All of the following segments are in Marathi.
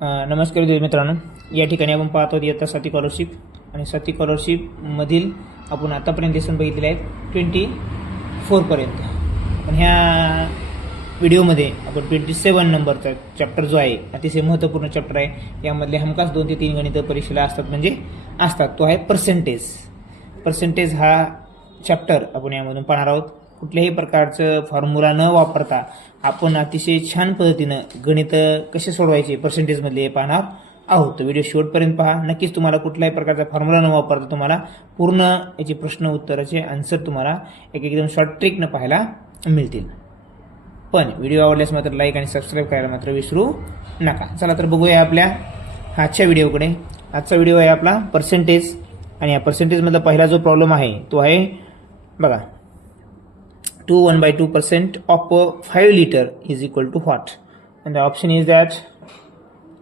नमस्कार विद्यार्थी मित्रांनो, या ठिकाणी आपण पाहतो इयत्ता 7 स्कॉलरशिप आणि 7 स्कॉलरशिपमधील आपण आतापर्यंत लेसन बघितलेले आहेत 24 पर्यंत. पण ह्या व्हिडिओमध्ये आपण 27 नंबरचा चॅप्टर जो आहे अतिशय महत्त्वपूर्ण चॅप्टर आहे. यामधले हमखास 2 ते 3 गणितं परीक्षेला असतात तो आहे पर्सेंटेज हा चॅप्टर आपण यामधून पाहणार आहोत. कुठल्याही प्रकारचं फॉर्म्युला न वापरता आपण अतिशय छान पद्धतीनं गणित कसे सोडवायचे पर्सेंटेजमधले हे पाहणार आहोत. तर व्हिडिओ शेवटपर्यंत पहा. नक्कीच तुम्हाला कुठल्याही प्रकारचा फॉर्म्युला न वापरता तुम्हाला पूर्ण याचे प्रश्न उत्तराचे आन्सर तुम्हाला एकदम शॉर्ट ट्रिकनं पाहायला मिळतील. पण व्हिडिओ आवडल्यास मात्र लाईक आणि सबस्क्राईब करायला मात्र विसरू नका. चला तर बघूया आपल्या आजच्या व्हिडिओकडे. आजचा व्हिडिओ आहे आपला पर्सेंटेज आणि या पर्सेंटेजमधला पहिला जो प्रॉब्लेम आहे तो आहे बघा, 1/2% of 5 liter is equal to what? And the option is that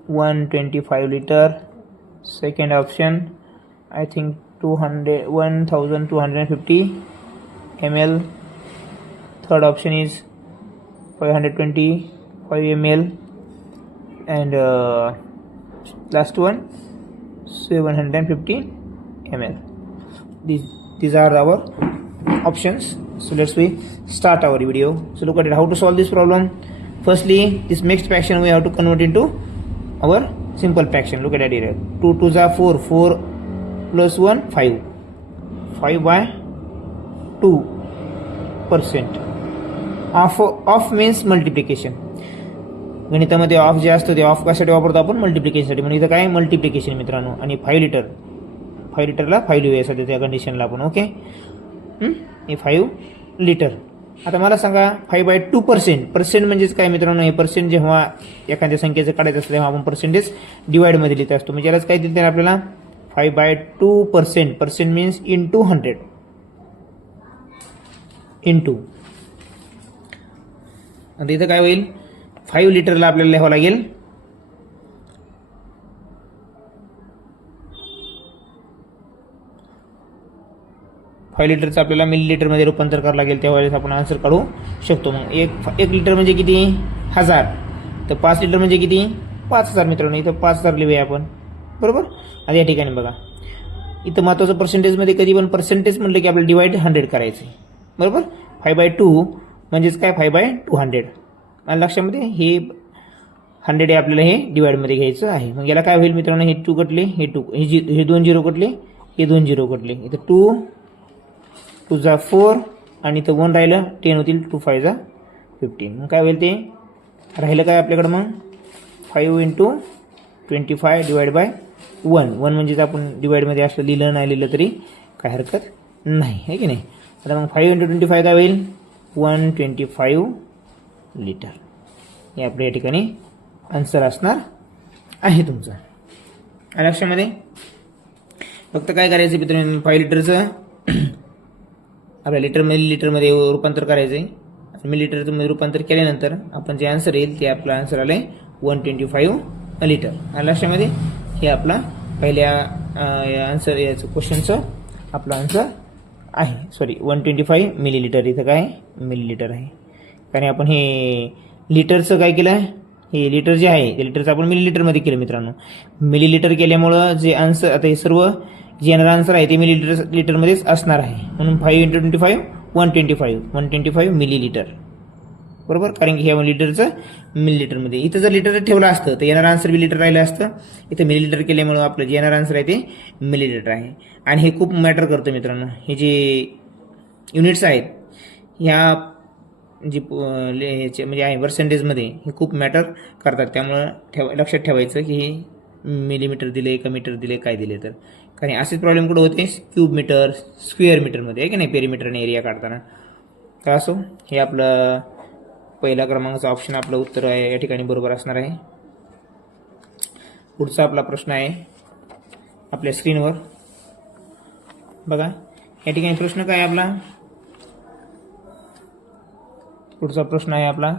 125 liter. Second option, I think 1250 ml. Third option is 525 ml. And last one 750 ml. These are our options. So let's start our video. So look at it, how to solve this problem. Firstly, this mixed fraction we have to convert into our simple fraction. Look at it here. 2 2s are 4, 4 plus 1 5, 5/2%. Off means multiplication. गणितामध्ये ऑफ जे असतं ते ऑफ कशासाठी वापरतो आपण? मल्टिप्लिकेशनसाठी. म्हणजे इथं काय मल्टिप्लिकेशन मित्रांनो. आणि 5 लिटरला 5 लिहूया सध्या त्या कंडिशनला आपण. ओके, हे 5 लिटर. आता मला सांगा 5/2%. म्हणजेच काय मित्रांनो? हे पर्सेंट जेव्हा एखाद्या संख्येचं काढायचं असतं तेव्हा आपण पर्सेंटेज डिवाइडमध्ये लिहित असतो. म्हणजे यालाच काय दिलं आपल्याला? 5/2%. Percent means into 100 into. आता इथं काय होईल? 5 लिटरला आपल्याला लिहावं लागेल 5 लिटरचं आपल्याला मिलीलिटरमध्ये रूपांतर करावं लागेल. त्यावेळेस आपण आन्सर काढू शकतो. मग एक लिटर म्हणजे किती? 1000. तर 5 लिटर म्हणजे किती? 5000 मित्रांनो. इथं 5000 लिहूया आपण, बरोबर. आता या ठिकाणी बघा, इथं महत्त्वाचं पर्सेंटेजमध्ये कधी पण पर्सेंटेज म्हटलं की आपल्याला डिवाइड 100 करायचं आहे, बरोबर. 5/2 म्हणजेच काय? 5/200. आणि लक्षामध्ये हे 100 आपल्याला हे डिवाइडमध्ये घ्यायचं आहे. मग याला काय होईल मित्रांनो? हे 2 कटले, हे 2, हे 2 0 कटले, हे 2 0 कटले. इथं 2 2 4 आणि इथं 1 राहिलं, 10 होतील. 2 5 15. मग काय होईल? ते राहिलं काय आपल्याकडं? मग 5 × 25 डिवाइड बाय 1. म्हणजेच आपण डिवाइडमध्ये असलं लिहिलं नाही लिहिलं तरी काय हरकत नाही, आहे की नाही. आता मग 5 × 25 काय होईल? 125 लिटर. हे आपल्या या ठिकाणी आन्सर असणार आहे तुमचं. लक्षामध्ये फक्त काय करायचं मित्रांनो? 5 लिटरचं आपल्या लिटरमध्ये रूपांतर करायचं आहे. मिलीलिटरमध्ये रूपांतर केल्यानंतर आपण जे आन्सर येईल ते आपलं आन्सर आलं आहे 125 लिटर. लक्षामध्ये हे आपला पहिल्या आन्सर याचं क्वेश्चनचं आपलं आन्सर आहे. Sorry, 125 millilitre. इथं काय मिलीलिटर आहे, कारण आपण हे लिटरचं काय केलं? हे लिटर जे आहे ते लिटरचं आपण मिलीलिटरमध्ये केलं मित्रांनो. मिलीलिटर केल्यामुळं जे आन्सर, आता हे सर्व जे येणार आन्सर आहे ते लिटरमध्येच असणार आहे. म्हणून 5 × 25 125 मिलीलिटर, बरोबर. कारण की हे लिटरचं मिलीलिटरमध्ये. इथं जर लिटर ठेवलं असतं तर येणार आन्सर मिलीलिटर राहिलं असतं. इथं मिलीलिटर केल्यामुळं आपलं जे येणार आन्सर आहे ते मिलीलिटर आहे. आणि हे खूप मॅटर करतं मित्रांनो. हे जे युनिट्स आहेत ह्या जी म्हणजे आहे पर्सेंटेजमध्ये हे खूप मॅटर करतात. त्यामुळं लक्षात ठेवायचं की हे मिलीमीटर दिले का मीटर दिले काय दिले तर. कारण असेच प्रॉब्लेम कुठं होते? क्यूब मीटर, स्क्वेअर मीटरमध्ये, आहे की नाही, पेरीमीटर आणि एरिया काढताना. तर असो, हे आपलं पहिला क्रमांकाचं ऑप्शन आपलं उत्तर आहे या ठिकाणी बरोबर असणार आहे. पुढचा आपला प्रश्न आहे आपल्या स्क्रीनवर बघा. या ठिकाणी प्रश्न काय आहे आपला? पुढचा प्रश्न आहे आपला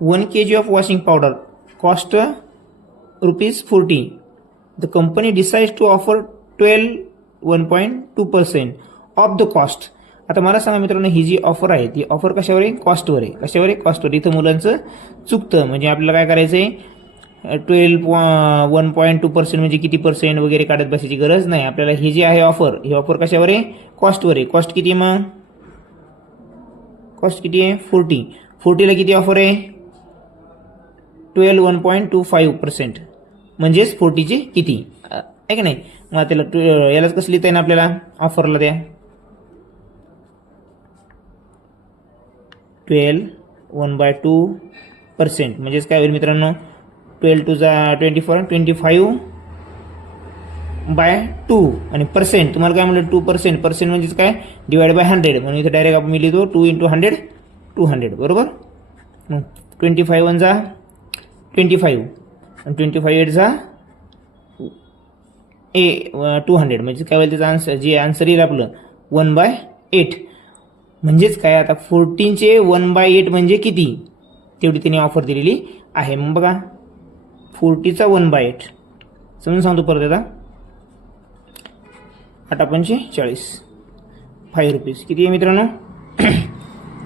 1 kg of washing powder cost ₹40. The company decides to offer 1.2% of the cost आता मला सांगा मित्रांनो, ही जी ऑफर आहे ती ऑफर कशावर आहे? कॉस्टवर आहे. कशावर आहे? कॉस्टवर. इथं मुलांचं चुकतं, म्हणजे आपल्याला काय करायचं आहे, 1.2% म्हणजे किती पर्सेंट वगैरे काढत बसायची गरज नाही आपल्याला. ही जी आहे ऑफर, ही ऑफर कशावर आहे? कॉस्टवर आहे. कॉस्ट किती आहे मग? कॉस्ट किती आहे? 40. 40ला किती ऑफर आहे? 1.25%. म्हणजेच 40चे किती आहे की नाही? मग त्याला यालाच कसं लिहिता येईल आपल्याला ऑफरला? द्या 1/2%. म्हणजेच काय होईल मित्रांनो? 12 to 24, 25/2. आणि पर्सेंट तुम्हाला काय म्हणलं? 2%. पर्सेंट म्हणजेच काय? Divide by 100. म्हणून इथे डायरेक्ट आपण मी लिहितो 2 × 100, 200. बरोबर. मग 25 1 जा 25 आणि 25 8 जा 200. म्हणजे काय होईल त्याचा आन्सर? जे आन्सर येईल आपलं 1/8. म्हणजेच काय? आता 14चे 1/8 म्हणजे किती? तेवढी त्यांनी ऑफर दिलेली आहे. मग बघा 40चा 1/8 समजून सांगतो परत. आता 8×5 5 रुपीज किती आहे मित्रांनो?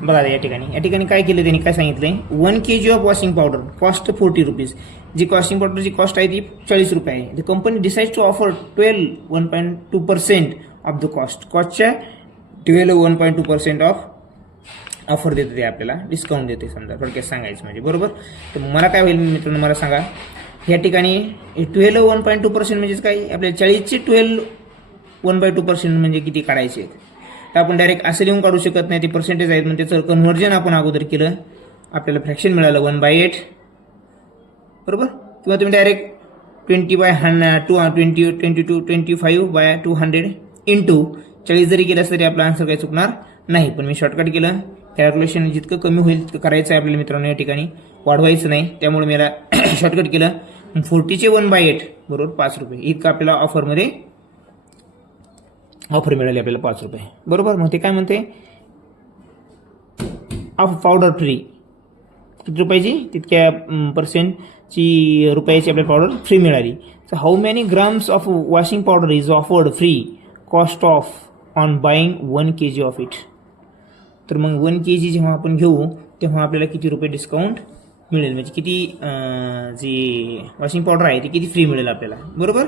बघा या ठिकाणी काय केलं त्यांनी? काय सांगितलंय? 1 kg of washing powder cost 40 rupees. जी वॉशिंग पावडरची कॉस्ट आहे ती 40 रुपये आहे. The company decide to offer 1.2% of the cost. कॉस्टच्या 1.2% ऑफ ऑफर देते ते आपल्याला, डिस्काउंट देते समजा, थोडक्यात सांगायचं म्हणजे. बरोबर. तर मला काय होईल मित्रांनो? मला सांगा या ठिकाणी 1.2% म्हणजेच काय? आपल्याला 40चे 1.2% म्हणजे किती काढायचे? तर आपण डायरेक्ट असं लिहून काढू शकत नाही, ते पर्सेंटेज आहेत. म्हणजे त्याचं कन्व्हर्जन आपण अगोदर केलं, आपल्याला फ्रॅक्शन मिळालं 1/8. बरोबर. किंवा तुम्ही डायरेक्ट 25/200 इंटू 40 जरी केलं तरी आपला आन्सर काही चुकणार नाही. पण मी शॉर्टकट केलं. कॅल्क्युलेशन जितकं कमी होईल तितकं करायचं आहे आपल्याला मित्रांनो. या ठिकाणी वाढवायचं नाही, त्यामुळे मी याला शॉर्टकट केलं. 40चे 1/8 बरोबर 5 रुपये इतकं आपल्याला ऑफरमध्ये ऑफर मिळाली आपल्याला 5 रुपये. बरोबर. मग ते काय म्हणते? Of powder free. किती रुपयाची? तितक्या पर्सेंटची रुपयाची आपल्याला पावडर फ्री मिळाली. So how many grams of washing powder is offered free cost of on buying 1 kg of it. तर मग 1 kg जेव्हा आपण घेऊ तेव्हा आपल्याला किती रुपये डिस्काउंट मिळेल? म्हणजे किती जी वॉशिंग पावडर आहे ती किती फ्री मिळेल आपल्याला? बरोबर.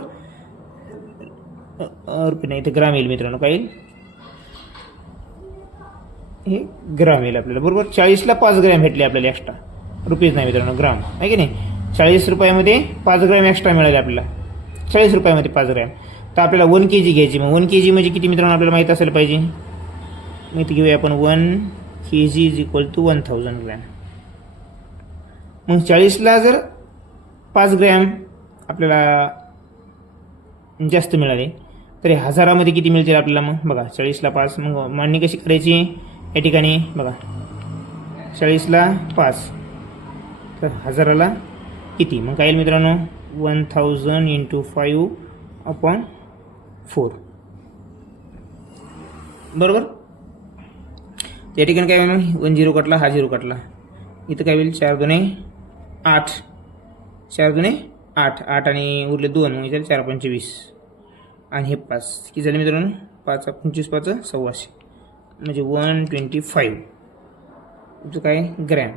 रुपये नाही, तर ग्राम येईल मित्रांनो. काय येईल? हे ग्राम येईल आपल्याला. बरोबर. 40ला 5 ग्रॅम भेटले आपल्याला एक्स्ट्रा. रुपीज नाही मित्रांनो, ग्राम आहे की नाही? 40 रुपयामध्ये 5 ग्रॅम एक्स्ट्रा मिळाले आपल्याला. 40 रुपयामध्ये 5 ग्रॅम. तर आपल्याला 1 kg घ्यायची. मग 1 kg म्हणजे किती मित्रांनो आपल्याला माहीत असायला पाहिजे. माहिती घेऊया आपण. 1 kg is equal to 1000 gram. मग 40ला जर 5 ग्रॅम आपल्याला जास्त मिळाले तरी 1000मध्ये किती मिळतील आपल्याला? मग बघा 40ला 5. मग मांडणी कशी करायची या ठिकाणी? बघा 40ला 5 तर 1000ला किती? मग काय येईल मित्रांनो? 1000 × 5/4. बरोबर. या ठिकाणी काय होईल? 1 0 कटला, हा 0 कटला. इथं काय होईल? 4 2 8 4 2 8 8 आणि उरले 2. मग इथे 4 5 20 आणि हे 5 किती झाले मित्रांनो? 5 25 5 1600 म्हणजे 125 काय ग्रॅम.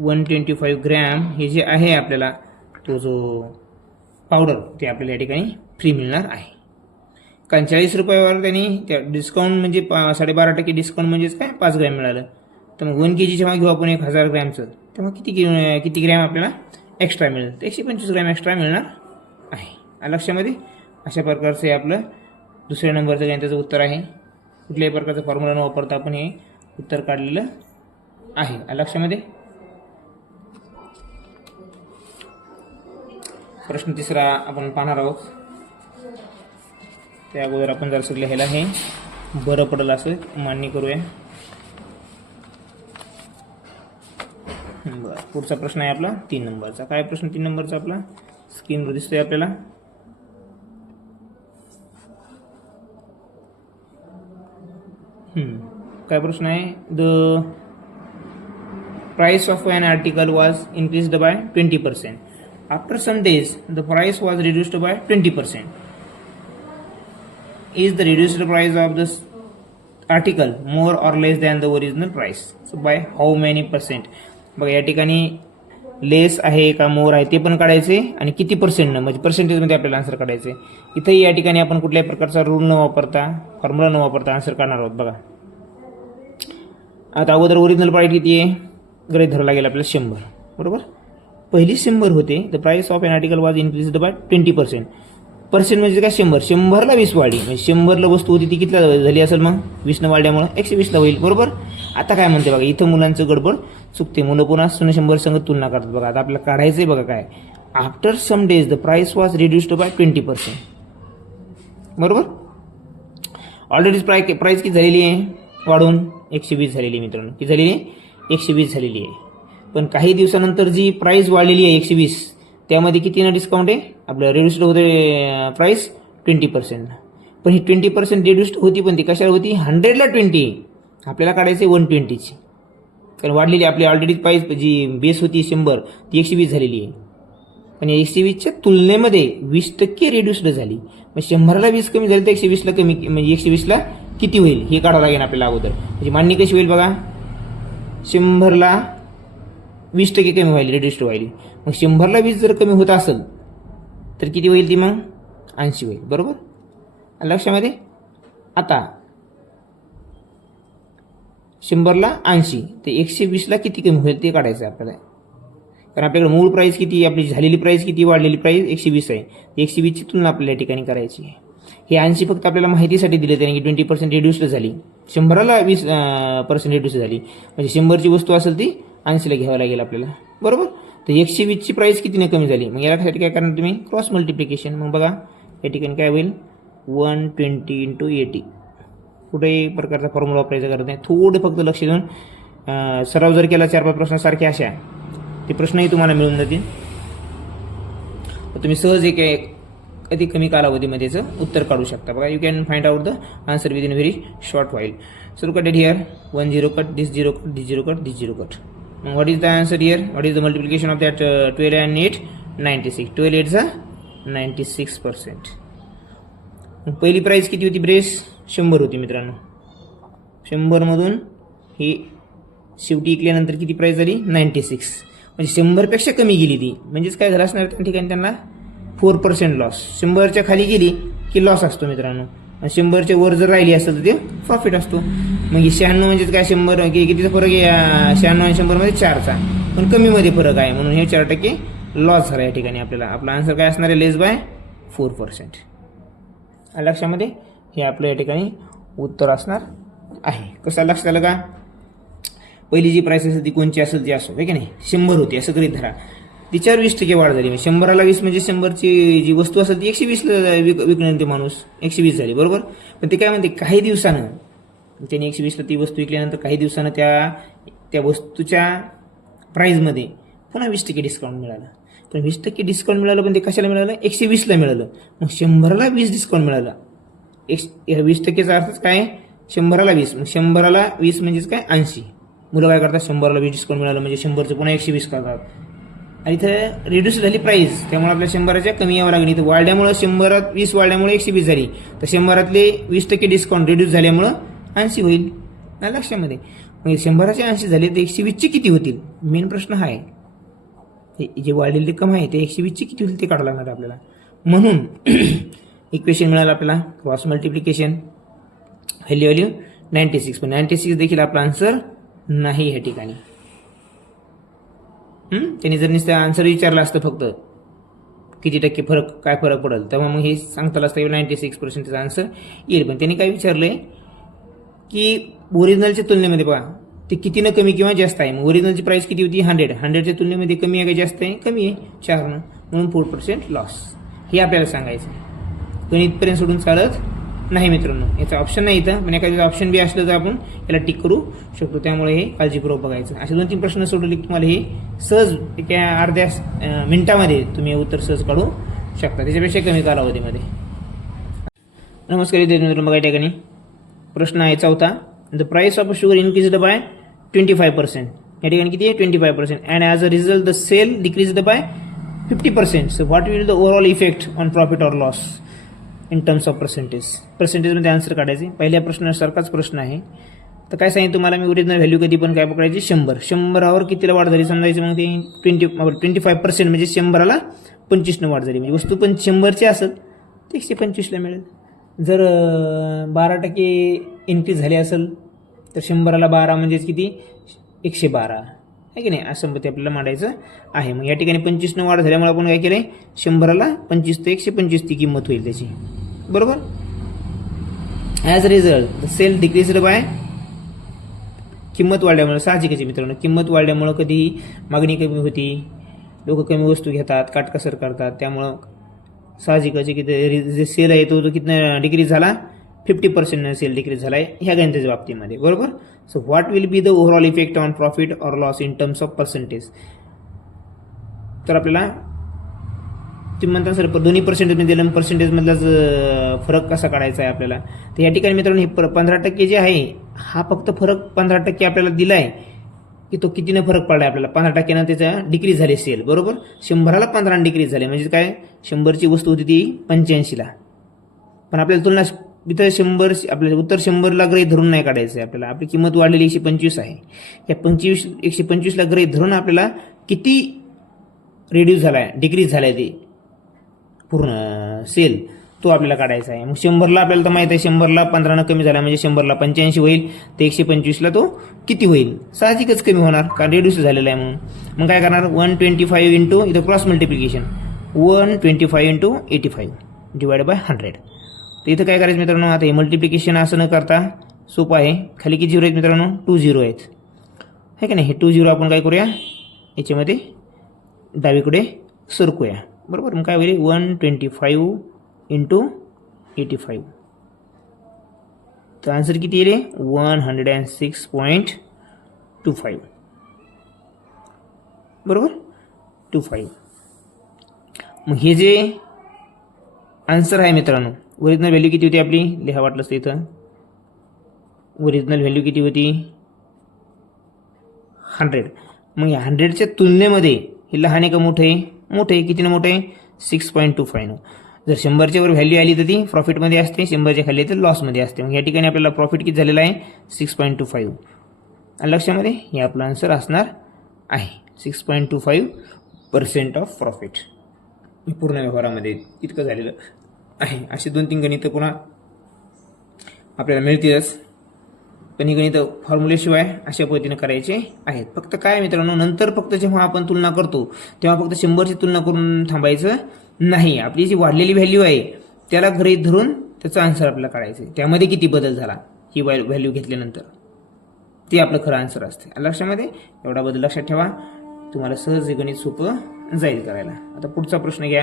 125 ग्रॅम हे जे आहे आपल्याला तो जो पावडर ते आपल्याला या ठिकाणी फ्री मिळणार आहे. कारण 40 रुपयावर त्यांनी त्या डिस्काउंट म्हणजे 12.5% डिस्काउंट म्हणजेच काय 5 ग्रॅम मिळालं. तर मग 1 kg जेव्हा घेऊ आपण 1000 ग्रॅमचं तेव्हा किती ग्रॅम आपल्याला एक्स्ट्रा मिळेल? 125 ग्रॅम एक्स्ट्रा मिळणार आहे. लक्षामध्ये अशा प्रकारचं हे आपलं दुसऱ्या नंबरचं गणिताचं उत्तर आहे. कुठल्याही प्रकारचा फॉर्म्युला न वापरता आपण हे उत्तर काढलेलं आहे. लक्षामध्ये. प्रश्न 3 आपण पाहणार आहोत. त्या अगोदर आपण जर सगळं लिहायला हे बरं पडेल असं मान्य करूया. बरं. पुढचा प्रश्न आहे आपला 3 नंबरचा. काय प्रश्न 3 नंबरचा आपला? स्क्रीनवर दिसतोय आपल्याला. काय प्रश्न आहे? The price of an article was increased by 20%. After some days the price was reduced by 20%. Is the reduced price of this article more or less than the original price. So by how many percent. बघा या ठिकाणी लेस आहे का मोर आहे ते पण काढायचे आणि किती पर्सेंटनं म्हणजे पर्सेंटेजमध्ये आपल्याला आन्सर काढायचे. इथंही या ठिकाणी आपण कुठल्याही प्रकारचा रूल न वापरता फॉर्म्युला न वापरता आन्सर काढणार आहोत. बघा आता अगोदर ओरिजिनल प्राइस किती आहे गृहीत धरावं लागेल आपल्याला 100. बरोबर पहिली 100 होते. The price of an article was increased by 20%. Percent म्हणजे काय 100. 100ला 20 वाढली म्हणजे 100ला वस्तू होती ती कितीला झाली असेल मग 20नं वाढल्यामुळे 120ला होईल. बरोबर आता काय म्हणते बघा इथं मुलांचं गडबड चुकते. मुलं पुन्हा 100 संग तुलना करतात. बघा आता आपल्याला काढायचंय बघा काय after some days the price was reduced by 20%. बरोबर ऑलरेडी प्राइस किती झालेली आहे वाढून 120 झालेली आहे मित्रांनो. किती झालेली आहे 120 झालेली आहे. पण काही दिवसानंतर जी प्राइस वाढलेली आहे 120 त्यामध्ये कितीनं डिस्काउंट आहे आपलं रिड्युस्ड होते प्राइस 20%. पण ही 20% रिड्युस्ड होती पण ती कशाला होती 100ला 20 आपल्याला काढायचे 120ची. कारण वाढलेली आपली ऑलरेडी प्राइस जी बेस होती 100 ती 120 झालेली आहे. पण या 120च्या तुलनेमध्ये 20% रिड्युस्ड झाली. मग 100ला 20 कमी झाली तर 120ला कमी म्हणजे 120ला किती होईल हे काढावं लागेल आपल्याला अगोदर. म्हणजे मान्य कशी होईल बघा 100ला 20% कमी व्हायली रिड्युस्ड व्हायली. मग 100ला 20 जर कमी होत असेल तर किती होईल ती मग 80 होईल. बरोबर लक्षामध्ये. आता 100ला 80 ते 120ला किती कमी होईल ते काढायचं आपल्याला. कारण आपल्याकडे मूळ प्राइस किती आपली झालेली प्राइस किती वाढलेली प्राइस 120 आहे. 120ची तुलना आपल्याला या ठिकाणी करायची आहे. हे 80 फक्त आपल्याला माहितीसाठी दिले त्याने की 20% रिड्युस्ड झाली. 100ला 20% रिड्युस झाली म्हणजे 100ची वस्तू असेल ती 80ला घ्यावं लागेल आपल्याला. बरोबर तर 120ची प्राइस कितीने कमी झाली मग यासाठी काय करणार तुम्ही क्रॉस मल्टिप्लिकेशन. मग बघा या ठिकाणी काय होईल 120 × 80. कुठेही प्रकारचा फॉर्म्युला वापरायचा गरज नाही. थोडं फक्त लक्ष देऊन सराव जर केला 4-5 प्रश्न सारखे अशा ते प्रश्नही तुम्हाला मिळून जातील. तुम्ही सहज एक अति कमी कालावधीमध्ये याचं उत्तर काढू शकता. बघा you can find out the answer with in very short while. So look at it here 1 0 cut this 0 cut this 0 cut this 0 cut. What is the answer here? What is the multiplication of that 12 and 8? 96. 12 8 is 96%. पहिली प्राइस किती होती ब्रेस 100 होती मित्रांनो. 100 मधून ही शेवटी इकल्यानंतर किती प्राइस झाली 96 म्हणजे 100 पेक्षा कमी गेली ती. म्हणजेच काय झालं असणार त्या ठिकाणी त्यांना 4% लॉस. 100च्या खाली गेली की लॉस असतो मित्रांनो. 100च्या वर जर राहिली असेल तर ते प्रॉफिट असतो. मग 96 म्हणजेच काय 100 कितीचा फरक आहे 96 आणि 100 मध्ये 4चा पण कमी मध्ये फरक आहे म्हणून हे 4% लॉस झाला या ठिकाणी आपल्याला. आपला आन्सर काय असणार आहे लेस बाय 4%. लक्षामध्ये हे आपलं या ठिकाणी उत्तर असणार आहे. कसं लक्षात आलं का पहिली जी प्राइस असेल ती कोणची असेल ती असो आहे की नाही 100 होती असं गृहीत धरा. तिच्यावर 20% वाढ झाली. 100ला 20 म्हणजे 100ची जी वस्तू असेल ती 120ला विकणार ते माणूस 120 झाली. बरोबर पण ते काय म्हणते काही दिवसानं त्यांनी 120ला ती वस्तू विकल्यानंतर काही दिवसानं त्या वस्तूच्या प्राइसमध्ये पुन्हा 20% डिस्काउंट मिळालं. पण 20% डिस्काउंट मिळालं पण ते कशाला मिळालं 120ला मिळालं. मग 100ला 20 डिस्काउंट मिळालं. 20%चा अर्थच काय 100ला 20 मग 100ला 20 म्हणजेच काय 80. मुलं काय करतात 100ला 20 डिस्काउंट मिळालं म्हणजे 100चं पुन्हा 120 करतात. आणि इथं रिड्यूस झाली प्राइस त्यामुळे आपल्या 100च्या कमी यावं लागली. इथं वाढल्यामुळे 100त 20 वाढल्यामुळे 120 झाली तर 100रातले 20% डिस्काउंट रिड्यूस झाल्यामुळं 80 होईल ना लक्षामध्ये. मग 100चे 80 झाले तर 120चे किती होतील मेन प्रश्न हा आहे. जे वाढलेली रक्कम आहे ते 120चे किती होतील ते काढावं लागणार आपल्याला. म्हणून इक्वेशन मिळालं आपल्याला क्रॉस मल्टिप्लिकेशन व्हॅल्यू 96 पण 96 देखील आपला आन्सर नाही या ठिकाणी. त्यांनी जर नुसतं आन्सर विचारलं असतं फक्त किती टक्के फरक काय फरक पडेल तेव्हा मग हे सांगता आलं असतं 96% आन्सर येईल. पण त्यांनी काय विचारलंय की ओरिजिनलच्या तुलनेमध्ये बघा ते कितीनं कमी किंवा जास्त आहे. मग ओरिजिनलची प्राइस किती होती 100च्या तुलनेमध्ये कमी आहे का जास्त आहे कमी आहे 4नं म्हणून 4% लॉस हे आपल्याला सांगायचं आहे. पण इथपर्यंत सोडून चालत नाही मित्रांनो. याचा ऑप्शन नाही इथं पण एखाद्या ऑप्शन बी असलं तर आपण याला टिक करू शकतो. त्यामुळे हे काळजीपूर्वक बघायचं. असे 2-3 प्रश्न सोडवले की तुम्हाला हे सहज एका अर्ध्या मिनिटामध्ये तुम्ही उत्तर सहज काढू शकता त्याच्यापेक्षा कमी कालावधीमध्ये. नमस्कार मित्रांनो बघा या ठिकाणी प्रश्न आहे 4था. The price of sugar increased by 25%. या ठिकाणी किती आहे 25% and as a result the sale decreased by 50%. So what will the overall effect on profit or loss. In terms of पर्सेंटेजमध्ये आन्सर काढायचे. पहिल्या प्रश्नासारखाच प्रश्न आहे. तर काय सांगितलं तुम्हाला मी, ओरिजिनल व्हॅल्यू कधी पण काय पकडायची 100वर कितीला वाढ झाली समजायची, मग ते 25% म्हणजे 100ला 25 वाढ झाली, म्हणजे वस्तू पण 100ची असेल ते 125ला मिळेल. जर 12% इन्क्रीज झाली असेल तर 100ला 12 म्हणजेच किती 112 आहे की नाही, असं ते आपल्याला मांडायचं आहे. मग या ठिकाणी 25 वाढ झाल्यामुळे आपण काय केलंय 100ला 25 ते 125 ती किंमत होईल त्याची, बरोबर. As a result the sale decreased by, किंमत वाढल्यामुळे साहजिकच मित्रांनो, किंमत वाढल्यामुळं कधी मागणी कमी होती, लोक कमी वस्तू घेतात, काटकसर करतात, त्यामुळं साहजिकच की जे सेल आहे तो किती डिक्रीज झाला, 50% सेल डिक्रीज झाला आहे ह्या गणिताच्या बाबतीमध्ये, बरोबर. So what will be the overall effect on profit or loss in terms of percentage. तर आपल्याला तुम्ही म्हणता सर दोन्ही पर्सेंटेजमध्ये दिलं, पर्सेंटेजमधलाच फरक कसा काढायचा आहे आपल्याला. तर या ठिकाणी मित्रांनो हे 15% जे आहे हा फक्त फरक 15% आपल्याला दिला आहे की तो कितीनं फरक पडला आहे आपल्याला. 15%नं त्याचा डिक्रीज झाले सेल, बरोबर. 100ला 15 डिक्रीज झाले म्हणजे काय, 100ची वस्तू होती ती 85ला, पण आपल्याला तुलना इथं 100 आपल्याला उत्तर 100ला गृहीत धरून नाही काढायचं आहे आपल्याला. आपली किंमत वाढलेली 125 आहे, या 125ला गृहीत धरून आपल्याला किती रिड्यूस झाला आहे, डिक्रीज झाला आहे ते पूर्ण सेल तो आपल्याला काढायचा आहे. मग 100ला आपल्याला तर माहिती आहे 100ला 15 कमी झाला म्हणजे 100ला 85 होईल, तर 125ला तो किती होईल, साहजिकच कमी होणार कारण रिड्यूस झालेला आहे म्हणून. मग काय करणार 125 इंटू इथं cross multiplication 125 into 85 divide by 100. तर इथं काय करायचं मित्रांनो, आता हे मल्टिप्लिकेशन असं न करता सोपं आहे. खाली किती 0 आहेत मित्रांनो, 2 0 आहेत है का नाही. हे 2 0 आपण काय करूया याच्यामध्ये डावीकडे सरकूया, बरोबर. मग काय होईल 125 इंटू 85, तर आन्सर किती येईल 106.25, बरोबर 25. मग हे जे आन्सर आहे मित्रांनो, ओरिजिनल व्हॅल्यू किती होती आपली, लिहा वाटलंच इथं. ओरिजिनल व्हॅल्यू किती होती 100. मग या 100च्या तुलनेमध्ये हे लहान आहे का मोठं आहे, मोठं आहे. कितीनं मोठं आहे 6.25. जर 100च्या वर व्हॅल्यू आली तर ती प्रॉफिटमध्ये असते, 100च्या खाली तर लॉसमध्ये असते. मग या ठिकाणी आपल्याला प्रॉफिट किती झालेला आहे 6.25. आणि लक्षामध्ये हे आपलं आन्सर असणार आहे 6.25% ऑफ प्रॉफिट. पूर्ण व्यवहारामध्ये इतकं झालेलं आहे. असे 2-3 गणितं पुन्हा आपल्याला मिळतीलच, पण ही गणितं फॉर्म्युलेशिवाय अशा पद्धतीने करायचे आहेत. फक्त काय मित्रांनो, नंतर फक्त जेव्हा आपण तुलना करतो तेव्हा फक्त 100ची तुलना करून थांबायचं नाही. आपली जी वाढलेली व्हॅल्यू आहे त्याला गृहीत धरून त्याचा आन्सर आपल्याला काढायचं आहे. त्यामध्ये किती बदल झाला ही व्हॅल्यू घेतल्यानंतर ते आपलं खरं आन्सर असते. लक्षामध्ये एवढा बदल लक्षात ठेवा, तुम्हाला सहज गणित सोपं जाईल करायला. आता पुढचा प्रश्न घ्या,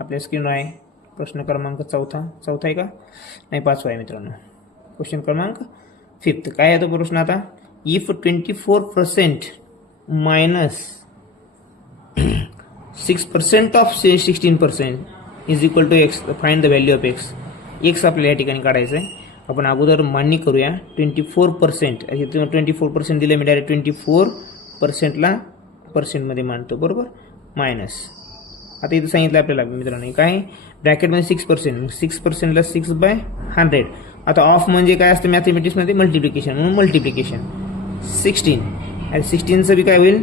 आपल्या स्क्रीनवर आहे. प्रश्न क्रमांक चौथा आहे का नाही 5वा आहे मित्रांनो. क्वेश्चन क्रमांक 5. काय आहे तो प्रश्न आता, if 24% minus 6% of 16% is equal to x, find the value of x. X आपल्याला या ठिकाणी काढायचं आहे. आपण अगोदर मान्य करूया 24%, 24% दिलं मी डायरेक्ट 24%ला पर्सेंटमध्ये मांडतो, बरोबर. मायनस आता इथं सांगितलं आपल्याला मित्रांनो काय ब्रॅकेटमध्ये 6%, 6%ला 6/100. आता ऑफ म्हणजे काय असतं मॅथमॅटिक्समध्ये मल्टिप्लिकेशन, म्हणून मल्टिप्लिकेशन 16 आणि 16चं बी काय होईल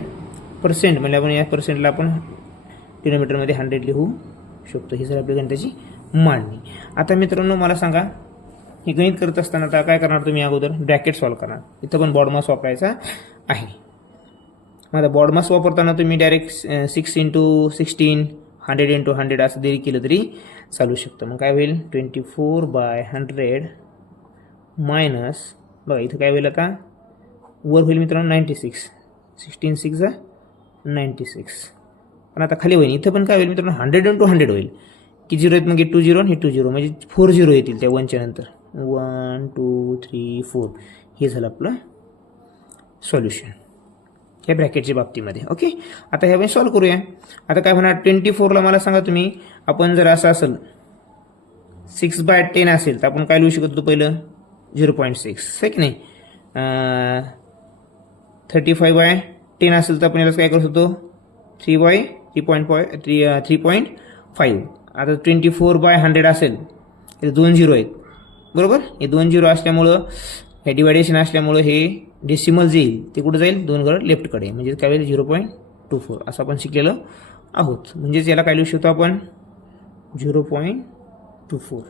पर्सेंट, म्हणजे आपण या पर्सेंटला आपण किलोमीटरमध्ये 100 लिहू शकतो. ही सर आपल्या गणिताची मांडणी. आता मित्रांनो मला सांगा, हे गणित करत असताना आता काय करणार तुम्ही, अगोदर ब्रॅकेट सॉल्व्ह करणार. इथं पण बॉडमास वापरायचा आहे. मग आता बॉडमास वापरताना तुम्ही डायरेक्ट 6 इंटू 16 100 इंटू 100 असं जरी केलं तरी चालू शकतं. मग काय होईल 24/100 मायनस, बघा इथं काय होईल आता वर होईल मित्रांनो 96, 16 6 96. पण आता खाली होईल, इथं पण काय होईल मित्रांनो 100 इंटू 100 होईल. की 0 आहेत मग 2 0 हे 2 0 म्हणजे 4 0 येतील त्या 1च्या नंतर. 1 2 3 4 हे झालं आपलं सॉल्युशन ह्या ब्रॅकेटच्या बाबतीमध्ये. ओके, आता ह्या आपण सॉल्व्ह करूया. आता काय म्हणा 24ला मला सांगा तुम्ही, आपण जर असं असेल 6/10 असेल तर आपण काय लिहू शकतो पहिलं 0.6 आहे की नाही. 35/10 असेल तर आपण याला काय करू शकतो 3/3.5. आता 24/100 असेल इथे 2 झिरो आहेत बरोबर. हे 2 झिरो असल्यामुळं हे डिवायडेशन असल्यामुळं हे डेसिमल जे येईल ते कुठं जाईल 2 घर लेफ्टकडे, म्हणजे काय होईल 0.24 असं आपण शिकलेलं आहोत. म्हणजेच याला काय लिहू शकतो आपण 0.24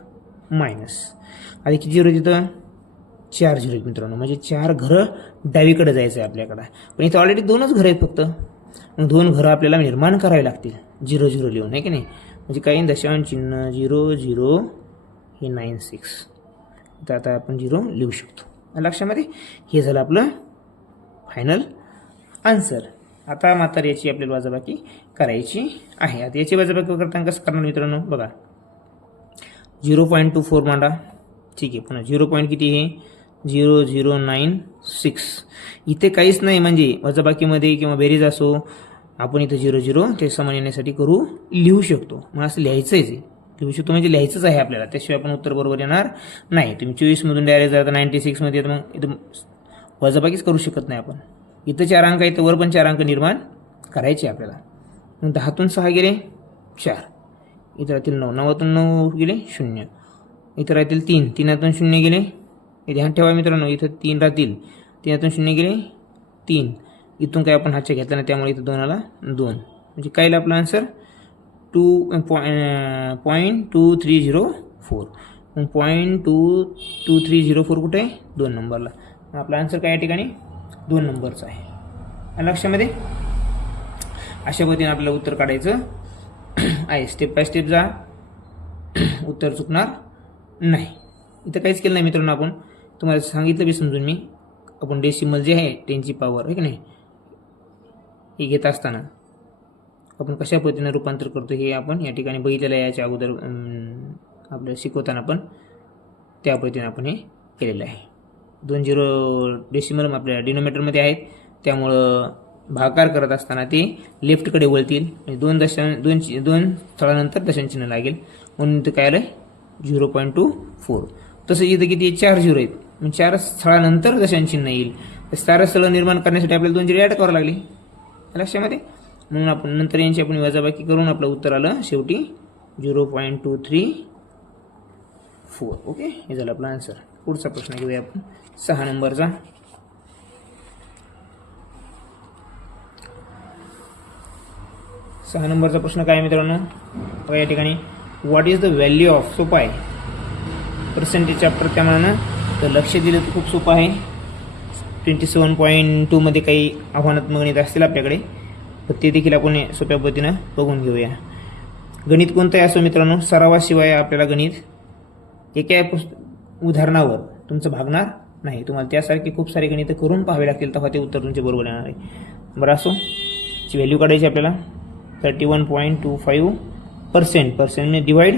मायनस आधी किती झिरो तिथं 4 झिरो आहेत मित्रांनो, म्हणजे 4 घरं डावीकडे जायचं आहे आपल्याकडं. पण इथं ऑलरेडी 2च घरं आहेत फक्त, मग 2 घरं आपल्याला निर्माण करावी लागतील 0 0 लिहून आहे की नाही. म्हणजे काही दशांश चिन्ह 0 0 हे 96 तर आता आपण 0 लिहू शकतो लक्षामध्ये. हे झालं आपलं फायनल आन्सर. आता मात्र याची आपल्याला वजाबाकी करायची आहे. आता याची वजाबाकी करताना कसं करणार मित्रांनो बघा 0.24 मांडा ठीक आहे. पुन्हा 0. किती हे 0096 इथे काहीच नाही म्हणजे वजाबाकीमध्ये किंवा बेरीज असो आपण इथं 0 0 ते समान येण्यासाठी करू लिहू शकतो. मग असं लिहायचं आहे लिहू शकतो म्हणजे लिहायचंच आहे आपल्याला, त्याशिवाय आपण उत्तर बरोबर येणार नाही. तुम्ही 24मधून डायरेक्ट जर 96 मध्ये येतं मग इथं वजाबाकीच करू शकत नाही आपण. इथं 4 अंक आहे तर वर पण 4 अंक निर्माण करायचे आपल्याला. मग 10तून 6 गेले 4, इथं राहतील 9, 9तून 9 गेले 0, इथं राहतील 3, 3तून 0 गेले. हे ध्यान ठेवा मित्रांनो इथं 3 राहतील, 3तून 0 गेले 3, इथून काय आपण हातच्या घेतला नाही त्यामुळे इथं 2 आला 2, म्हणजे काय आपला आन्सर 2.2304. मग 0.2304 कुठे आहे 2 नंबरला. आपला आन्सर काय या ठिकाणी 2 नंबरचा आहे लक्षामध्ये. अशा पद्धतीने आपल्याला उत्तर काढायचं आहे. स्टेप बाय स्टेप जा, उत्तर चुकणार नाही. इथं काहीच केलं नाही मित्रांनो, आपण तुम्हाला सांगितलं बी समजून मी. आपण डेसिमल जे आहे 10 ची पॉवर आहे की नाही हे घेत असताना आपण कशा पद्धतीने रूपांतर करतो हे आपण या ठिकाणी बघितलेलं आहे. याच्या अगोदर आपल्याला शिकवताना पण त्या पद्धतीने आपण हे केलेलं आहे. 2 झिरो डेसिमल आपल्या डिनोमिनेटरमध्ये आहेत त्यामुळं भागाकार करत असताना ते लेफ्टकडे वळतील, म्हणजे 2 स्थळानंतर दशांश चिन्ह लागेल म्हणून ते काय आलं 0.24. तसं इथं किती 4 झिरो आहेत, मग 4 स्थळानंतर दशांश चिन्ह येईल. 4 स्थळ निर्माण करण्यासाठी आपल्याला 2 झिरो ॲड करावं लागली लक्षामध्ये. म्हणून आपण नंतर यांची आपण वजाबाकी करून आपलं उत्तर आलं शेवटी 0.234. ओके, हे झालं आपला आन्सर. पुढचा प्रश्न घेऊया आपण 6 नंबरचा. 6 नंबरचा प्रश्न काय मित्रांनो बघा या ठिकाणी what is the value of, सोपा आहे पर्सेंटेजच्या प्रमाणानं तर लक्ष दिलं तर खूप सोपं आहे. 27.2 मध्ये काही आव्हानात्मक गणित असतील आपल्याकडे तर ते देखील आपण सोप्या पद्धतीनं बघून घेऊया. गणित कोणतंही असो मित्रांनो, सरावाशिवाय आपल्याला गणित एका उदाहरणावर तुमचं भागणार नाही. तुम्हाला त्यासारखे खूप सारे गणित करून पाहावे लागतील तेव्हा ते उत्तर तुमचे बरोबर येणार आहे. बरं असो, ची व्हॅल्यू काढायची आपल्याला 31.25%. पर्सेंटने डिवाइड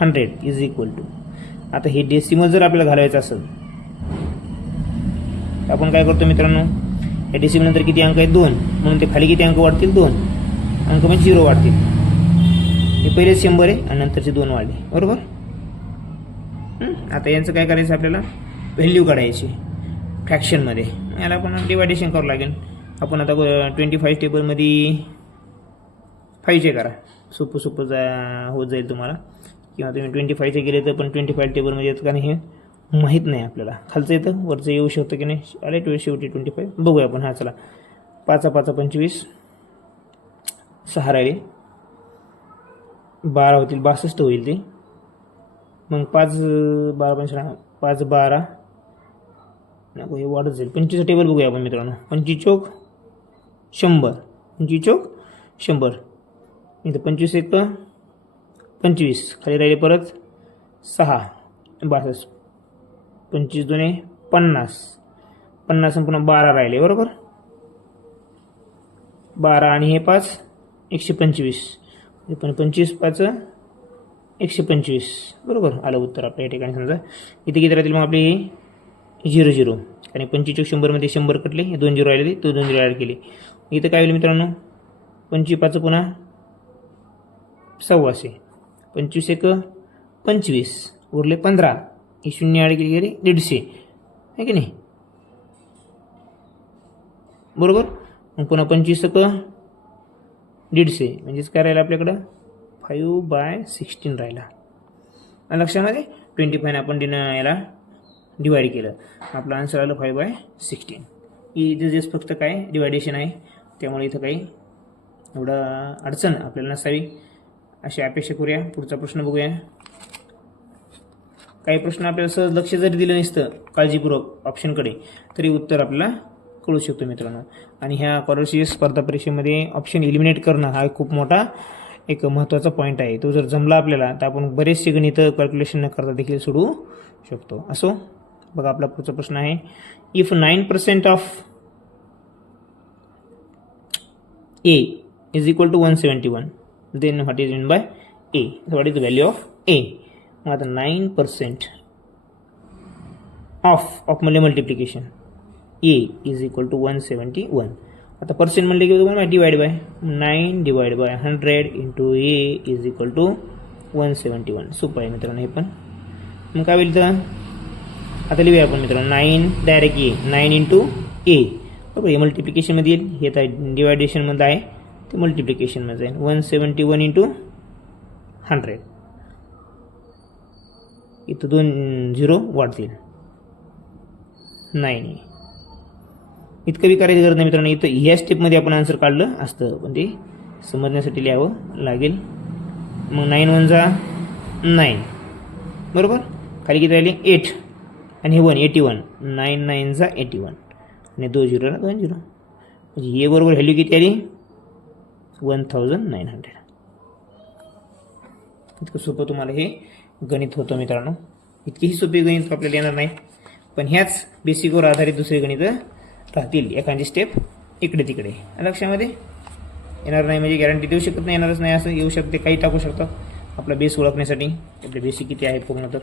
100 इज इक्वल टू. आता हे डेसिमल जर आपल्याला घालायचं असेल आपण काय करतो मित्रांनो, या डेसिमल नंतर किती अंक आहेत 2, म्हणून ते खाली किती अंक वाढतील 2 अंक म्हणजे 0 वाढतील. हे पहिलेच 100 आहे आणि नंतरचे 2 वाढले बरोबर. आता यांचं काय करायचं आपल्याला व्हॅल्यू काढायची फ्रॅक्शनमध्ये. याला आपण डिवायडेशन करावं लागेल. आपण आता 25 टेबलमध्ये 5चे करा, सोपं होत जाईल तुम्हाला. किंवा तुम्ही 25चे गेले तर पण 25 टेबलमध्ये येतं का नाही हे माहीत नाही आपल्याला. खालचं येतं वरचं येऊ शकतं की नाही. आले शेवटी 25 बघूया आपण. हा चला 5 5 25, 6 राहिले 12 होतील 62 होईल ते. मग 5 12 5 12 नको हे वाढत जाईल. 25 टेबल बघूया आपण मित्रांनो. 25 चौक 100, 25 चौक 100. इथं 25 1 25 खाली राहिले परत 6 62, 25 2 50, 50 पुन्हा 12 राहिले बरोबर. 12 आणि हे 5 125, पण 25 5 125 बरोबर आलं उत्तर आपल्या या ठिकाणी. समजा इथे किती राहतील मग आपली 0 0 आणि 25 चौक 100 मध्ये 100 कटले, 2 0 राहिले तो 2 0 ॲड केले. इथं काय होईल मित्रांनो 25 5 पुन्हा 125, 25 1 25 उरले 15, हे 0 ॲड केली गेले 150 आहे की नाही बरोबर. मग पुन्हा 25 1 150 म्हणजेच काय राहिलं आपल्याकडं 5/16 राहिला. लक्षामध्ये 25 आपण याला डिवाइड केलं, आपलं आन्सर आलं 5/16. इथे जस्ट फक्त काय डिवायडेशन आहे, त्यामुळे इथं काही एवढं अडचण आपल्याला नसावी अशी अपेक्षा करूया. पुढचा प्रश्न बघूया. काही प्रश्न आपल्याला सहज लक्ष जरी दिलं नसतं काळजीपूर्वक ऑप्शनकडे, तरी उत्तर आपल्याला कळू शकतो मित्रांनो. आणि ह्या कॉलरशिप स्पर्धा परीक्षेमध्ये ऑप्शन इलिमिनेट करणं हा खूप मोठा एक महत्त्वाचा पॉईंट आहे. तो जर जमला आपल्याला तर आपण बरेचसे गणित कॅल्क्युलेशन न करता देखील सोडवू शकतो. असो, बघा आपला पुढचा प्रश्न आहे. If 9% of A is equal to 171, then what is meant by A? So what is the value of A? मग आता 9% ऑफ म्हणजे multiplication A is equal to 171. आता पर्सेंट म्हणले की तुम्हाला divide by 9 divide by 100 into A is equal to 171. सोपं आहे मित्रांनो हे पण. मग काय होईल तर आता लिहूया आपण मित्रांनो 9 डायरेक्ट A, 9 इंटू A बरोबर. हे मल्टिप्लिकेशनमध्ये येईल, हे तर डिवायडेशनमध्ये आहे ते मल्टिप्लिकेशनमध्ये जाईल. 171 इंटू 100, इथं 2 0 वाढतील, 9. इतकं बी करायची गरज नाही मित्रांनो. इथं ह्या स्टेपमध्ये आपण आन्सर काढलं असतं, पण ते समजण्यासाठी लिहावं लागेल. मग 9 1 जा 9 बरोबर. खाली किती राहिले 8 आणि हे 1 81. 9 9 जा 81 आणि 2 0 2 0. म्हणजे हे बरोबर व्हॅल्यू किती आली 1900. इतकं सोपं तुम्हाला हे गणित होतं मित्रांनो. इतकीही सोपी गणित आपल्याला येणार नाही, पण ह्याच बेसिकवर आधारित दुसरे गणित राहतील. एखादी स्टेप इकडे तिकडे लक्षामध्ये येणार नाही म्हणजे गॅरंटी देऊ शकत नाही, येणारच नाही असं येऊ शकते. काही टाकू शकतात आपला बेस ओळखण्यासाठी, आपले बेसिक किती आहे पूर्ण तर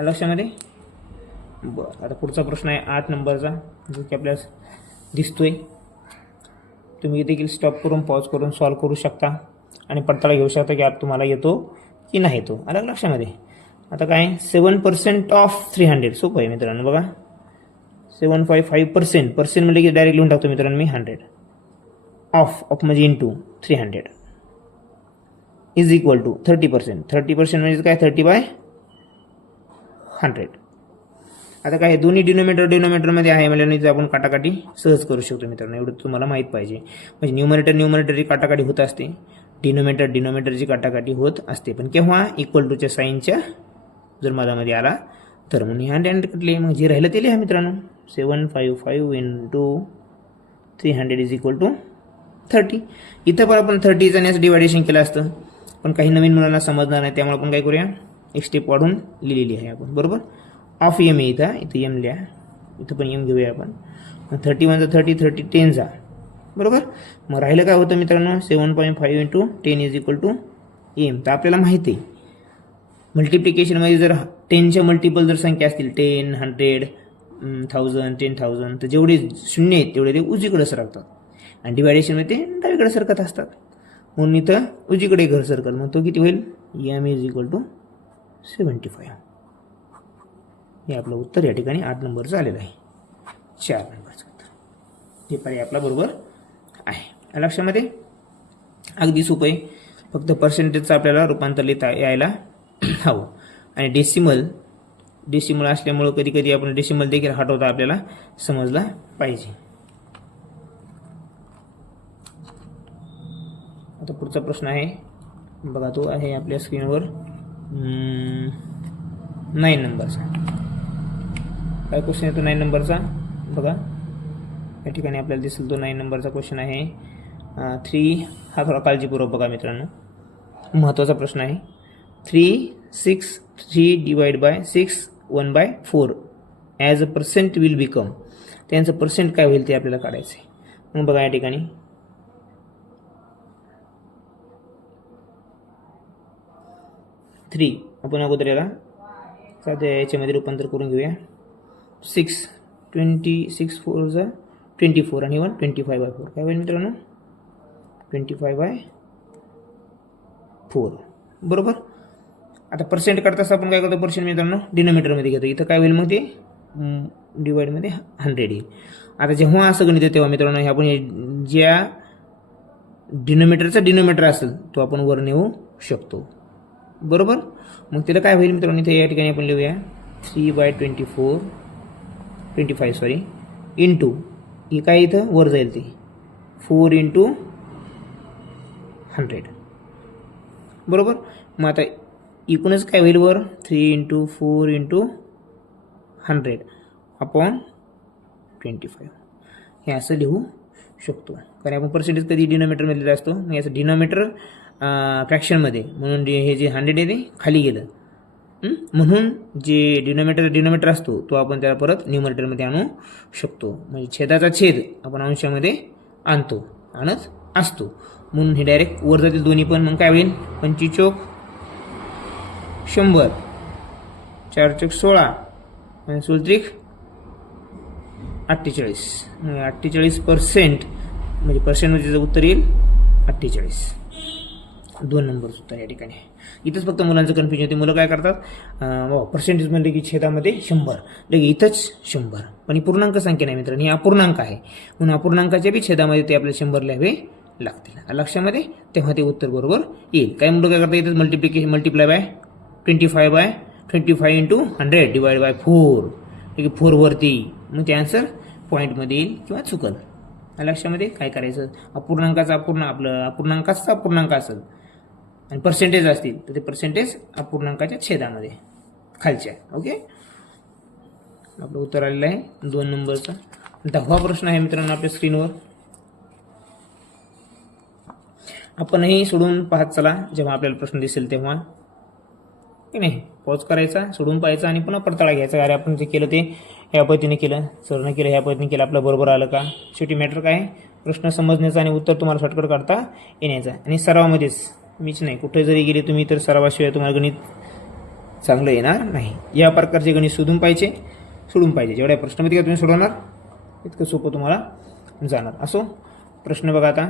लक्षामध्ये. बरं, आता पुढचा प्रश्न आहे 8 नंबरचा, जो की आपल्याला दिसतोय. तुम्ही देखील स्टॉप करून पॉज करून सॉल्व करू शकता आणि पडताळा घेऊ शकता की आप तुम्हाला येतो की नाही येतो. अलग लक्षामध्ये. आता काय 7% ऑफ 300. सोपं आहे मित्रांनो. बघा 755%. पर्सेंट म्हणजे की डायरेक्ट लिहून टाकतो मित्रांनो मी 100. ऑफ म्हणजे इंटू 300 इज इक्वल टू 30%. 30% म्हणजे काय 30/100. आता काय दोन्ही डिनोमिनेटरमध्ये आहे म्हणजे आपण काटाकाटी सहज करू शकतो मित्रांनो. एवढं तुम्हाला माहीत पाहिजे. म्हणजे न्यूमरेटरची काटाकाटी होत असते, डिनोमिनेटरची काटाकाटी होत असते, पण केव्हा इक्वल टूच्या साईनच्या जर मधामध्ये आला तर. म्हणून 100 कटले, मग जे राहिलं ते लिहा मित्रांनो. 755 इंटू 300 इज इक्वल टू 30. इथं पण आपण 30 आणि असं डिवायडेशन केलं असतं, पण काही नवीन मुलांना समजणार नाही, त्यामुळे आपण काय करूया एक स्टेप वाढून लिहिलेली आहे आपण बरोबर. ऑफ एम इथं एम लिहा, इथं पण एम घेऊया आपण. 31 30 30 10 जा बरोबर. मग राहिलं काय होतं मित्रांनो 7.5 into 10 is equal to M. तर आपल्याला माहिती आहे मल्टिप्लिकेशनमध्ये जर 10च्या मल्टिपल जर संख्या असतील 10 100 1000 10,000 तर जेवढे शून्य आहेत तेवढे ते उजवीकडे सरकतात आणि डिवायडेशनमध्ये ते डावीकडे सरकत असतात. म्हणून इथं उजवीकडे घर सरकल, मग तो किती होईल एम इज इक्वल टू 75. हे आपलं उत्तर या ठिकाणी 8 नंबरचं आलेलं आहे. 4 नंबरचं उत्तर हे पर्याय आपला बरोबर आहे. लक्षामध्ये अगदी सोपं आहे. फक्त पर्सेंटेजचं आपल्याला रूपांतर लिहिता यायला हवं. आणि डेसिमल असल्यामुळं कधी कधी आपण डेसिमल देखील हटवता आपल्याला समजला पाहिजे. आता पुढचा प्रश्न आहे बघा, तो आहे आपल्या स्क्रीनवर 9 नंबरचा. काय क्वेश्चन आहे तो 9 नंबरचा बघा या ठिकाणी आपल्याला दिसेल. तो 9 नंबरचा क्वेश्चन आहे 3. हा थोडा काळजीपूर्वक बघा मित्रांनो, महत्त्वाचा प्रश्न आहे. 3 6 3 divide by 6 1/4 as a percent will become. त्यांचं पर्सेंट काय होईल ते आपल्याला काढायचं आहे. मग बघा या ठिकाणी 3 आपण अगोदर याला साध्या याच्यामध्ये रूपांतर करून घेऊया. 6 26 4 जा 24 आणि 1 25/4 काय होईल मित्रांनो 25/4 बरोबर. आता पर्सेंट करताच आपण काय करतो पर्सेंट मित्रांनो डिनोमिनेटरमध्ये घेतो. इथं काय होईल मग ते डिवाइडमध्ये 100 येईल. आता जेव्हा असं गणित आहे तेव्हा मित्रांनो हे आपण ज्या डिनोमिनेटरचा डिनोमिनेटर असेल तो आपण वर नेऊ शकतो. बरोबर. मग त्याला काय होईल मित्रांनो, इथे या ठिकाणी आपण लिहूया 3/25 सॉरी इंटू ही काय इथं वर जाईल ती 4 × 100 बरोबर. मग आता एकूणच काय होईल वर 3 × 4 × 100 अपॉन 25 हे असं लिहू शकतो. कारण आपण पर्सेंटेज कधी डिनोमिनेटरमध्ये लिहिला असतो. मग याचं डिनोमिनेटर फ्रॅक्शनमध्ये म्हणून हे जे 100 आहे ते खाली गेलं. म्हणून जे डिनोमिनेटर असतो तो आपण त्याला परत न्यूमरेटरमध्ये आणू शकतो. म्हणजे छेदाचा छेद आपण अंशामध्ये आणत असतो. म्हणून हे डायरेक्ट वर जातील दोन्ही पण. मग काय होईल 25 चोक 100 4 चोक 16 आणि 16 त्रिक 48 48% म्हणजे पर्सेंटमध्ये उत्तर येईल 48. 2 नंबरचं उत्तर या ठिकाणी. इथंच फक्त मुलांचं कन्फ्युजन होते. मुलं काय करतात पर्सेंटेज म्हणले की छेदामध्ये 100 लगे इथंच 100 पण ही पूर्णांक संख्या नाही मित्रांनो, ही अपूर्णांक आहे. म्हणून अपूर्णांकाच्या बी छेदामध्ये ते आपल्याला 100 लिहावे लागतील लक्षामध्ये. तेव्हा ते उत्तर बरोबर येईल. काही मुलं काय करतात इथंच मल्टिप्लाय बाय 25 × 100 डिवाइड बाय 4 4 वरती मग ते आन्सर पॉईंटमध्ये येईल किंवा चुकल. लक्षामध्ये काय करायचं, अपूर्णांकाचा अपूर्णांक असेल आणि पर्सेंटेज असतील तर ते पर्सेंटेज अपूर्णांकाच्या छेदामध्ये खालच्या. ओके, आपलं उत्तर आलेलं आहे 2 नंबरचा. 10वा प्रश्न आहे मित्रांनो आपल्या स्क्रीनवर. आपणही सोडून पाहत चला जेव्हा आपल्याला प्रश्न दिसेल तेव्हा, की नाही. पॉज करायचा, सोडून पाहायचा आणि पुन्हा पडताळा घ्यायचा. अरे आपण जे केलं ते ह्या पद्धतीने केलं, सरनं केलं ह्या पद्धतीने केलं, आपलं बरोबर आलं का. शेवटी मॅटर काय, प्रश्न समजण्याचा आणि उत्तर तुम्हाला शॉर्टकट काढता येण्याचा. आणि सरावामध्येच मीच नाही, कुठे जरी गेले तुम्ही तर सरावाशिवाय तुम्हाला गणित चांगलं येणार नाही. या प्रकारचे गणित सोडून पाहिजे. जेवढ्या प्रश्नामध्ये का तुम्ही सोडवणार इतकं सोपं तुम्हाला जाणार. असो, प्रश्न बघा आता.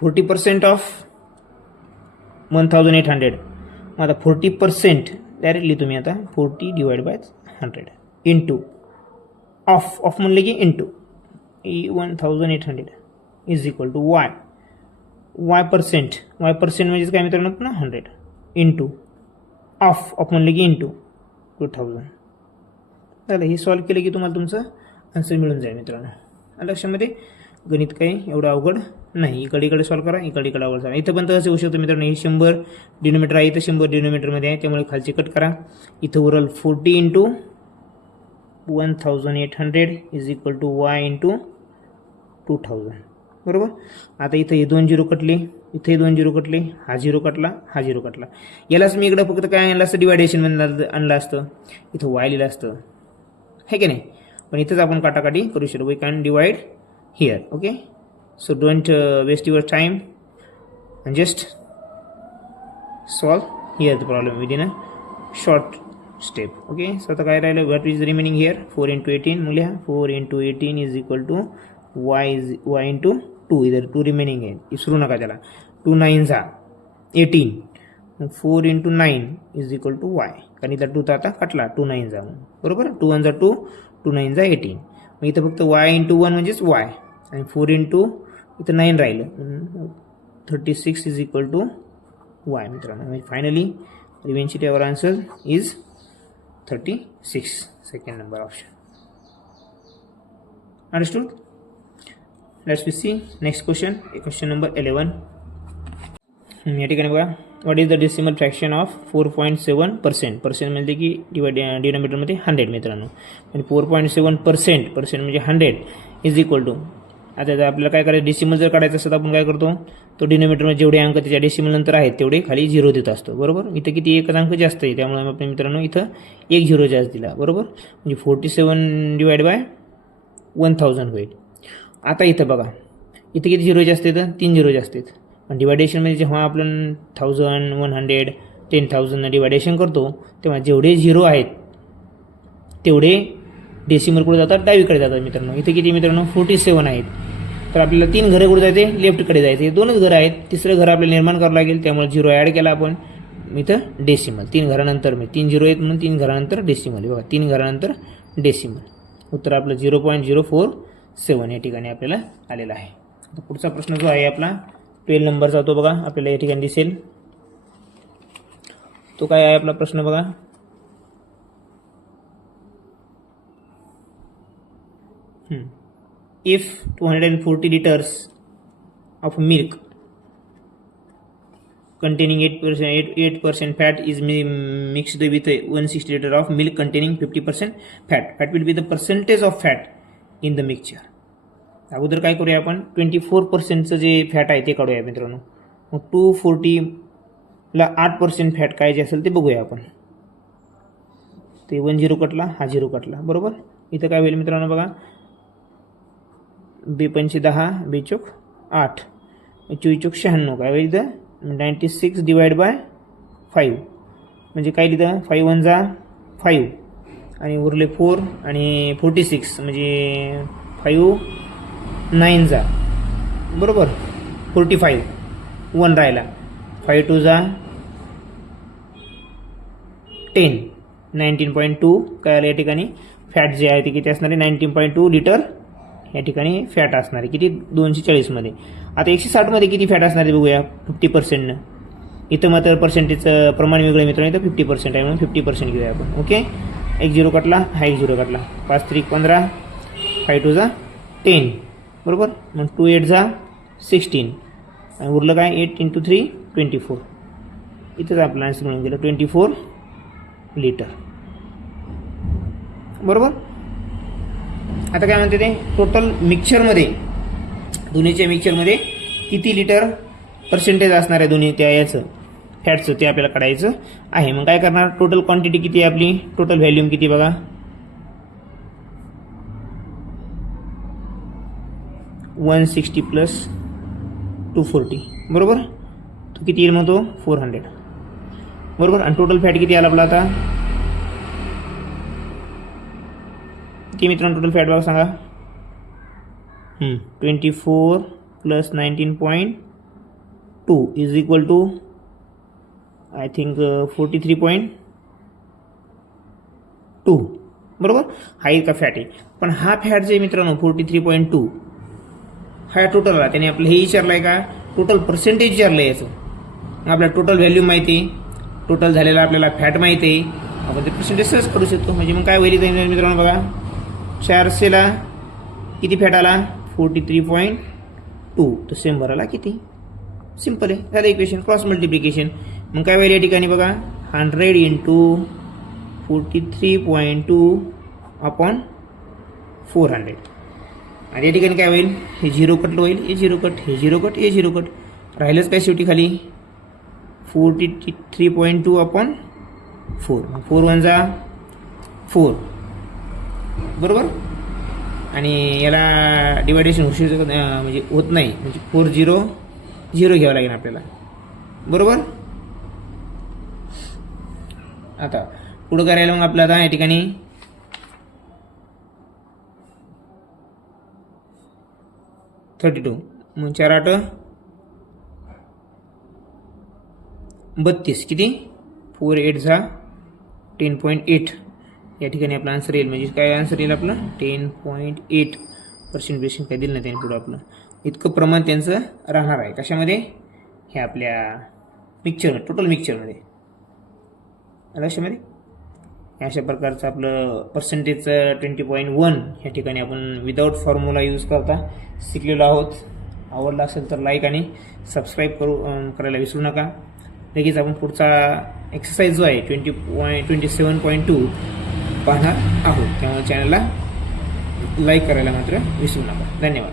40% ऑफ 1800. मग आता 40% डायरेक्टली तुम्ही आता 40 / 100 इंटू ऑफ म्हणले की into 1800 is equal to y percent म्हणजेच काय मित्रांनो पुन्हा 100 इंटू ऑफ म्हणले की इंटू 2000 झालं. हे सॉल्व केलं की तुम्हाला तुमचं आन्सर मिळून जाईल मित्रांनो. लक्षामध्ये गणित काही एवढं अवघड नाही. इकडे सॉल्व करा, इकडे अवघड करा. इथं पण तसं होऊ शकतं मित्रांनो. हे 100 डिनोमिनेटर आहे, इथं 100 डिनोमिनेटरमध्ये आहे, त्यामुळे खालचे कट करा. इथं उरल 40 × 1800 is equal to y into 2000 बरोबर. आता इथं हे 2 0 कटले, इथे 2 0 कटले, हा 0 कटला, हा 0 कटला. यालाच मी इकडं फक्त काय आणलं असतं, डिवायडेशनमध्ये आणलं असतं. इथं वाय लिहिलं असतं, है की नाही. पण इथंच आपण काटाकाटी करू शकतो. We can divide here. Okay, so don't waste your time and just solve here the problem within a short step. Okay, so आता काय राहिलं, what is remaining here, 4 × 18 मूल्य 4 × 18 is equal to y into 2. इधर 2 रिमेनिंग आहे, विसरू नका त्याला. 2 9 18, 4 × 9 इज इक्वल टू y. कारण इथं 2 तर आता कटला, 2 9 बरोबर. 2 1 2, 2 9 18. मग इथं फक्त y × 1 म्हणजेच y आणि 4 × इथं 9 राहिलं, 36 इज इक्वल टू y मित्रांनो. Finally eventually our answer is 36. Second number option. Understood. Let's see next question number 11. या ठिकाणी बघा, what is the decimal fraction of 4.7%. Percent म्हणजे की डिनोमिनेटरमध्ये 100 मित्रांनो. आणि 4.7% म्हणजे 100 इज इक्वल टू. आता आपल्याला काय करायचं, डेसिमल जर काढायचं असेल तर आपण काय करतो, तो डिनोमिनेटरमध्ये जेवढे अंक त्याच्या डेसिमल नंतर आहेत तेवढे खाली 0 देत असतो बरोबर. इथं किती, एक अंक जास्त आहे, त्यामुळे आपण मित्रांनो इथं 1 0 जास्त दिला बरोबर. म्हणजे 47 / 1000 होईल. आता इथं बघा, इथं किती 0 जास्त येतं, 3 0 जास्त आहेत. पण डिवायडेशनमध्ये जेव्हा आपण 1000 100 10,000 डिवायडेशन करतो तेव्हा जेवढे 0 आहेत तेवढे डेसिमल कुठे जातात, डावीकडे जातात मित्रांनो. इथे किती मित्रांनो 47 आहेत. तर आपल्याला 3 घरं कुठे जायचे, लेफ्टकडे जायचे. 2च घरं आहेत, तिसरं घर आपल्याला निर्माण करावं लागेल, त्यामुळे 0 ॲड केला आपण. इथं डेसिमल 3 घरानंतर, 3 0 आहेत म्हणून 3 घरानंतर डेसिमल. बघा 3 घरानंतर डेसिमल. उत्तर आपलं 0.047 या ठिकाणी आपल्याला आलेलं आहे. आता पुढचा प्रश्न जो आहे आपला 12 नंबरचा तो बघा आपल्याला या ठिकाणी दिसेल. तो काय आहे आपला प्रश्न बघा. If 240 liters of milk containing 8% fat is mixed with 160 liter of milk containing 50% fat. Fat will be the percentage of fat in the mixture. अगोदर काय करूया आपण 24%चं जे फॅट आहे ते काढूया मित्रांनो. मग 240ला 8% फॅट काय जे असेल ते बघूया आपण. ते 10 कटला, हा 0 कटला, बरोबर. इथं काय होईल मित्रांनो बघा, 2×5 10, 2×4 8, 24×4 96, काय होईल इथं 96 डिवाइड बाय 5 म्हणजे काय लिहितं 5 1 जा 5 आणि उरले 4 आणि 46 म्हणजे 5 9 जा, बरोबर. 45 1 राहिला, 5 2 जा 10, 19.2 काय आलं या ठिकाणी फॅट जे आहे ते किती असणार आहे 19.2 लिटर या ठिकाणी फॅट असणार आहे. किती 240 मध्ये. आता 160 मध्ये किती फॅट असणार आहे बघूया 50%. इथं मात्र पर्सेंटेजचं प्रमाण वेगळं मित्रांनो, इथं 50% आहे म्हणून 50% घेऊया आपण. ओके, 1 0 कटला, हा 1 0 कटला, 5 3 15, 5 2 जा 10, बरोबर. मग 2 8 जा 16 आणि उरलं काय 8 × 3 24. इथंच आपला आन्सर मिळून गेलं 24 लिटर, बरोबर. आता काय म्हणते ते टोटल मिक्सचरमध्ये, दोन्हीच्या मिक्सचरमध्ये किती लिटर पर्सेंटेज असणार आहे दोन्ही त्या याचं फॅटचं ते आपल्याला काढायचं आहे. मग काय करणार, टोटल क्वांटिटी किती आहे आपली, टोटल व्हॅल्यूम किती बघा 160 + 240, बरोबर. तो किती येईल मग तो 400, बरोबर. आणि टोटल फॅट किती आला आपला आता किती मित्रांनो टोटल फॅट बघा सांगा. 24 + 19.2 is equal to I think 43.2, बरोबर. हा इतका फॅट आहे. पण हा फॅट जे मित्रांनो 43.2 हा टोटल आला. त्याने आपलं हे विचारलं आहे का टोटल पर्सेंटेज विचारलं आहे याचं. मग आपल्याला टोटल व्हॅल्यू माहिती आहे, टोटल झालेला आपल्याला फॅट माहिती आहे, आपण ते पर्सेंटेज सहज करू शकतो. म्हणजे मग काय होईल मित्रांनो बघा 400ला किती फॅट आला 43.2, तर 100ला किती, सिंपल आहे, झालं इक्वेशन. Cross multiplication. मग काय होईल या ठिकाणी बघा 100 × 43.2 अपॉन 400. आणि या ठिकाणी काय होईल हे 0 कटलं होईल, हे 0 कट, हे 0 कट, हे 0 कट, राहिलंच काय शेवटी खाली 43.2 अपॉन 4. 4 1 जा 4, बरोबर. आणि याला डिवायडेशन म्हणजे होत नाही, म्हणजे 4 0 0 घ्यावं लागेल आपल्याला, बरोबर. आता पुढं करायला मग आपलं आता या ठिकाणी 32, मग 4 8 32, किती 4 8 जा 10.8 या ठिकाणी आपला आन्सर येईल. म्हणजे काय आन्सर येईल आपलं 10.8% काय दिलं नाही त्याने पुढं आपलं. इतकं प्रमाण त्यांचं राहणार आहे कशामध्ये, हे आपल्या मिक्सचरमध्ये, टोटल मिक्सचरमध्ये, लक्षामध्ये. अशा प्रकारचं आपलं पर्सेंटेजचं 20.1 या ठिकाणी आपण विदाऊट फॉर्म्युला यूज करता शिकलेलो आहोत. आवडला असेल तर लाईक आणि सबस्क्राईब करायला विसरू नका. लगेच आपण पुढचा एक्सरसाइज जो आहे 27.2 पाहणार आहोत. त्यामुळे चॅनलला लाईक करायला मात्र विसरू नका. धन्यवाद.